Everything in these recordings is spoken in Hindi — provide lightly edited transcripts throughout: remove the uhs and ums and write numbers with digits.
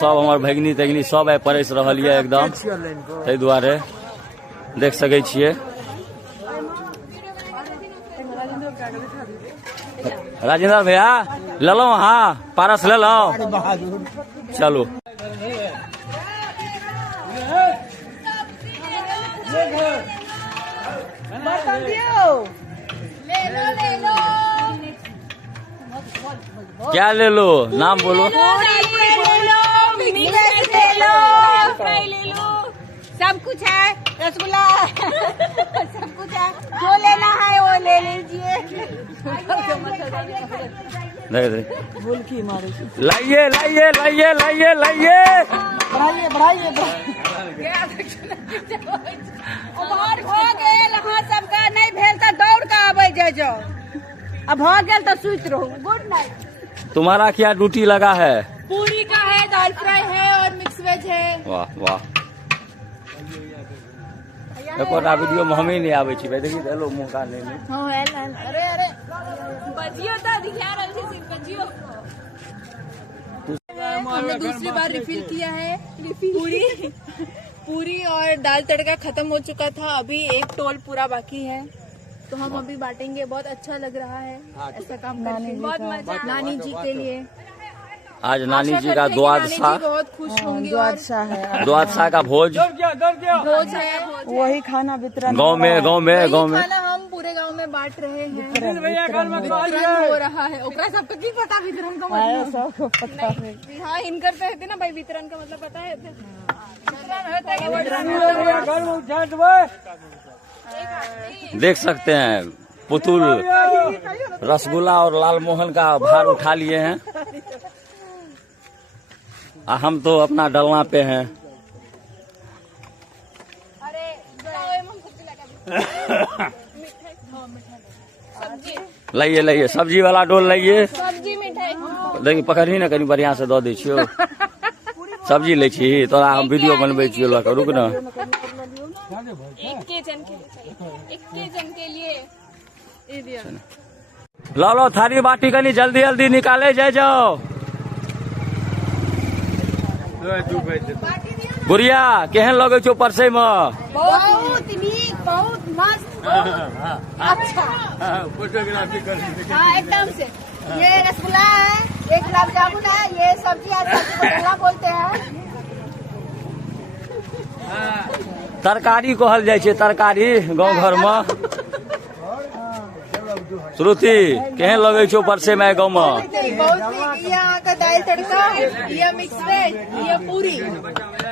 सब हमार भगिनी तगिनी सब आइ परस रहल ये एकदम, ताहि दुआरे देख सकै छियै। राजेंद्र भैया ले लो, हाँ पारस ले लो, चलो। क्या ले लो, नाम बोलो। सब कुछ है, रसगुल्ला सब कुछ है, जो लेना है वो ले लीजिए। लाइए लाइए लाइए लाइए लाइए, बढ़ाइए सबका नहीं भेल तो दौड़ के आबे जाओ, अब भ गेल तो सुत रहो। Good night. तुम्हारा क्या ड्यूटी लगा है? पूरी का है, दाल फ्राई है और मिक्स वेज है। वाह वाह, एकोटा वीडियो में हमें नहीं आवे छी भाई, देखी हेलो मुंह का नहीं। हां अरे अरे बजियो तो दिखा रहल छी, सिर्फ बजियो। हमने दूसरी बार रिफिल किया है, पूरी और दाल तड़का खत्म हो चुका था, अभी एक टोल पूरा बाकी है, तो हम अभी बांटेंगे। बहुत अच्छा लग रहा है ऐसा काम करके, बहुत मजा। नानी जी के लिए आज नानी जी का द्वादशा, बहुत खुश होंगी। द्वादशा का भोज है, वही खाना वितरण गांव में खाना हम पूरे गांव में बांट रहे हैं। वितरण हो रहा है, ओकरा सबको की पता वितरण का मतलब। सबको पता है। हाँ इनकर तो है ना भाई, वितरण का मतलब पता है। देख सकते हैं पुतुल रसगुल्ला और लाल मोहन का भार उठा लिए हैं, हम तो अपना डलना पे हैं। लाइए लाइए सब्जी वाला डोल लाइए, सब्जी मिठाई देखिए पकड़ी ना कहीं बढ़िया से दो दी छियो। सब्जी ले छी तोरा हम वीडियो बनबे छियो, लगा रुक ना। एक के जन के लिए लो लो थाली बाटी कनी जल्दी जल्दी निकाले जाओ। गुड़िया केहन लगे छो परसे में? बहुत नीक, बहुत मस्त, अच्छा। फोटोग्राफी कर एकदम से। ये रसगुल्ला है, एक गुलाब जामुन है, ये सब्जी बोलते हैं। तरकारी कहल जाय छै, तरकारी गाँव घर में। श्रुति केहन लगे छो परसे में गाँव में? बहुत नीक। यहाँ का दाल तड़का, ये मिक्स वेज, ये पूरी,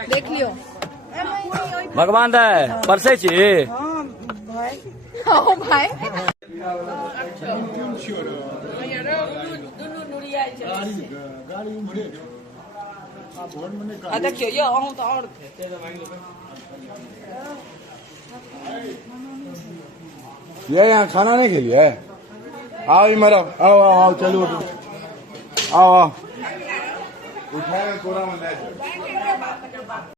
देख लियो। भगवान दे परसे छी। हाँ भाई देखियो ये अहूँ तो और ये यहाँ खाना नहीं खेलिए? आओ इमर, आओ आओ आओ, चलो आओ आओ, उठाए कोरा में ले जाओ।